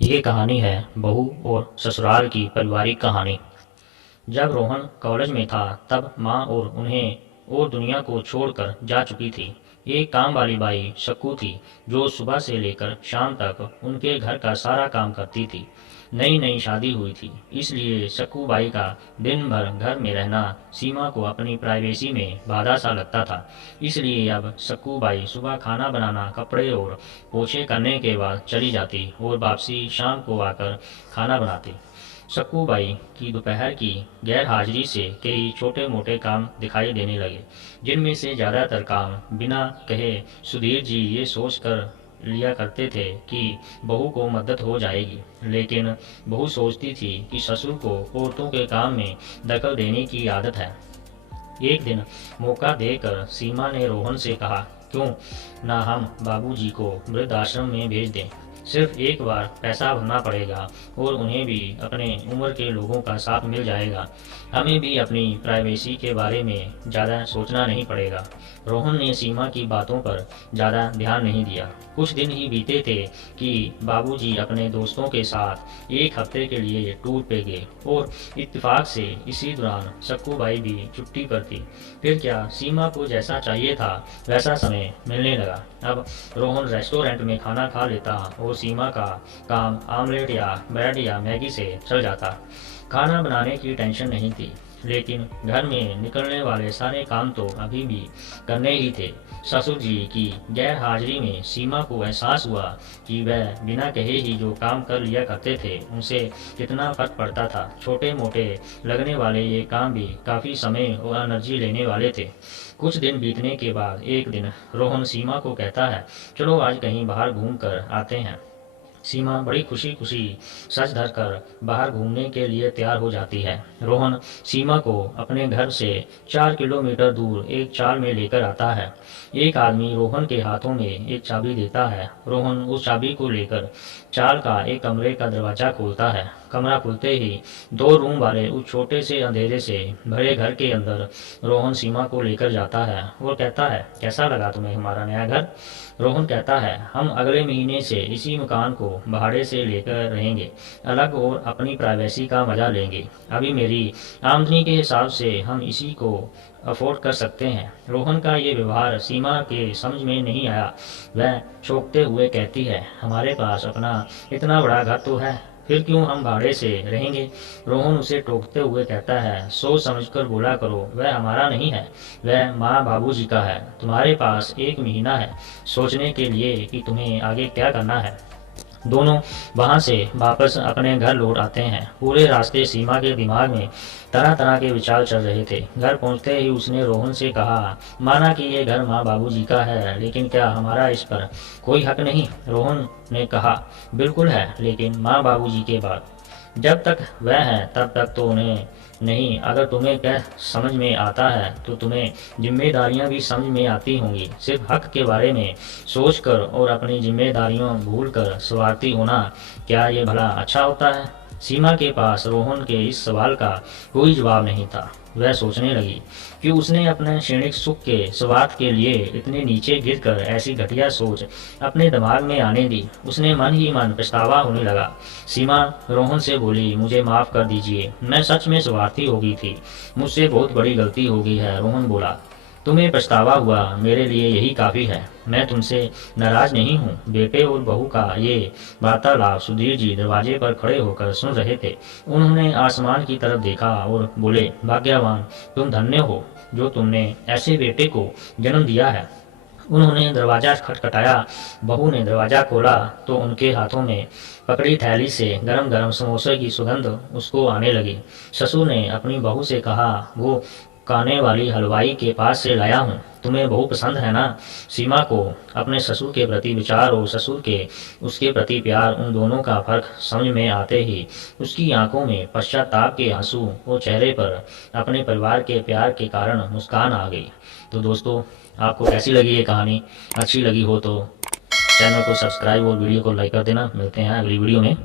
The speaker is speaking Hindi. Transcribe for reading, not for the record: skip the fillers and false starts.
ये कहानी है बहू और ससुराल की पारिवारिक कहानी। जब रोहन कॉलेज में था तब माँ और उन्हें और दुनिया को छोड़कर जा चुकी थी। एक काम वाली बाई शक्कू थी जो सुबह से लेकर शाम तक उनके घर का सारा काम करती थी। नई नई शादी हुई थी, इसलिए शक्कू बाई का दिन भर घर में रहना सीमा को अपनी प्राइवेसी में बाधा सा लगता था। इसलिए अब शक्कू बाई सुबह खाना बनाना, कपड़े और पोछे करने के बाद चली जाती और वापसी शाम को आकर खाना बनाती। शक्कू बाई की दोपहर की गैर हाजिरी से कई छोटे मोटे काम दिखाई देने लगे, जिनमें से ज़्यादातर काम बिना कहे सुधीर जी ये सोच कर लिया करते थे कि बहू को मदद हो जाएगी। लेकिन बहू सोचती थी कि ससुर को औरतों के काम में दखल देने की आदत है। एक दिन मौका देकर सीमा ने रोहन से कहा, क्यों ना हम बाबूजी को वृद्धाश्रम में भेज दें। सिर्फ एक बार पैसा भरना पड़ेगा और उन्हें भी अपने उम्र के लोगों का साथ मिल जाएगा। हमें भी अपनी प्राइवेसी के बारे में ज़्यादा सोचना नहीं पड़ेगा। रोहन ने सीमा की बातों पर ज़्यादा ध्यान नहीं दिया। कुछ दिन ही बीते थे कि बाबूजी अपने दोस्तों के साथ एक हफ्ते के लिए टूर पे गए और इत्तेफाक से इसी दौरान शक्कू बाई भी छुट्टी पर थी। फिर क्या, सीमा को जैसा चाहिए था वैसा समय मिलने लगा। अब रोहन रेस्टोरेंट में खाना खा लेता और सीमा का काम आमलेट या ब्रेड या मैगी से चल जाता। खाना बनाने की टेंशन नहीं थी, लेकिन घर में निकलने वाले सारे काम तो अभी भी करने ही थे। ससुर जी की गैर हाजिरी में सीमा को एहसास हुआ कि वह बिना कहे ही जो काम कर लिया करते थे उनसे कितना फर्क पड़ता था। छोटे मोटे लगने वाले ये काम भी काफ़ी समय और एनर्जी लेने वाले थे। कुछ दिन बीतने के बाद एक दिन रोहन सीमा को कहता है, चलो आज कहीं बाहर घूम कर आते हैं। सीमा बड़ी खुशी खुशी सज धर कर बाहर घूमने के लिए तैयार हो जाती है। रोहन सीमा को अपने घर से 4 किलोमीटर दूर एक चाल में लेकर आता है। एक आदमी रोहन के हाथों में एक चाबी देता है। रोहन उस चाबी को लेकर चाल का एक कमरे का दरवाज़ा खोलता है। कमरा खुलते ही 2 रूम वाले उस छोटे से अंधेरे से भरे घर के अंदर रोहन सीमा को लेकर जाता है और कहता है, कैसा लगा तुम्हें हमारा नया घर। रोहन कहता है, हम अगले महीने से इसी मकान को भाड़े से लेकर रहेंगे, अलग और अपनी प्राइवेसी का मजा लेंगे। अभी मेरी आमदनी के हिसाब से हम इसी को अफोर्ड कर सकते हैं। रोहन का ये व्यवहार सीमा के समझ में नहीं आया। वह चौंकते हुए कहती है, हमारे पास अपना इतना बड़ा घर तो है, फिर क्यों हम भाड़े से रहेंगे। रोहन उसे टोकते हुए कहता है, सोच समझकर बोला करो, वह हमारा नहीं है, वह माँ बाबूजी का है। तुम्हारे पास 1 महीना है सोचने के लिए कि तुम्हें आगे क्या करना है। दोनों वहां से वापस अपने घर लौट आते हैं। पूरे रास्ते सीमा के दिमाग में तरह तरह के विचार चल रहे थे। घर पहुंचते ही उसने रोहन से कहा, माना कि ये घर माँ बाबूजी का है, लेकिन क्या हमारा इस पर कोई हक नहीं। रोहन ने कहा, बिल्कुल है, लेकिन माँ बाबूजी के बाद जब तक वह है तब तक तो उन्हें नहीं। अगर तुम्हें क्या समझ में आता है तो तुम्हें जिम्मेदारियां भी समझ में आती होंगी। सिर्फ हक के बारे में सोचकर और अपनी जिम्मेदारियों भूलकर स्वार्थी होना, क्या ये भला अच्छा होता है। सीमा के पास रोहन के इस सवाल का कोई जवाब नहीं था। वह सोचने लगी कि उसने अपने क्षणिक सुख के स्वार्थ के लिए इतने नीचे गिरकर ऐसी घटिया सोच अपने दिमाग में आने दी। उसने मन ही मन पछतावा होने लगा। सीमा रोहन से बोली, मुझे माफ़ कर दीजिए, मैं सच में स्वार्थी हो गई थी, मुझसे बहुत बड़ी गलती हो गई है। रोहन बोला, तुम्हें पछतावा हुआ, मेरे लिए यही काफ़ी है। मैं तुमसे नाराज नहीं हूँ। बेटे और बहू का ये वार्तालाप सुधीर जी दरवाजे पर खड़े होकर सुन रहे थे। उन्होंने आसमान की तरफ देखा और बोले, भाग्यवान तुम धन्य हो जो तुमने ऐसे बेटे को जन्म दिया है। उन्होंने दरवाज़ा खटखटाया। बहू ने दरवाज़ा खोला तो उनके हाथों में पकड़ी थैली से गरम गरम समोसे की सुगंध उसको आने लगी। ससुर ने अपनी बहू से कहा, वो काने वाली हलवाई के पास से लाया हूँ, तुम्हें बहुत पसंद है ना। सीमा को अपने ससुर के प्रति विचार और ससुर के उसके प्रति प्यार, उन दोनों का फर्क समझ में आते ही उसकी आंखों में पश्चाताप के आंसू और चेहरे पर अपने परिवार के प्यार के कारण मुस्कान आ गई। तो दोस्तों, आपको कैसी लगी ये कहानी। अच्छी लगी हो तो चैनल को सब्सक्राइब और वीडियो को लाइक कर देना। मिलते हैं अगली वीडियो में।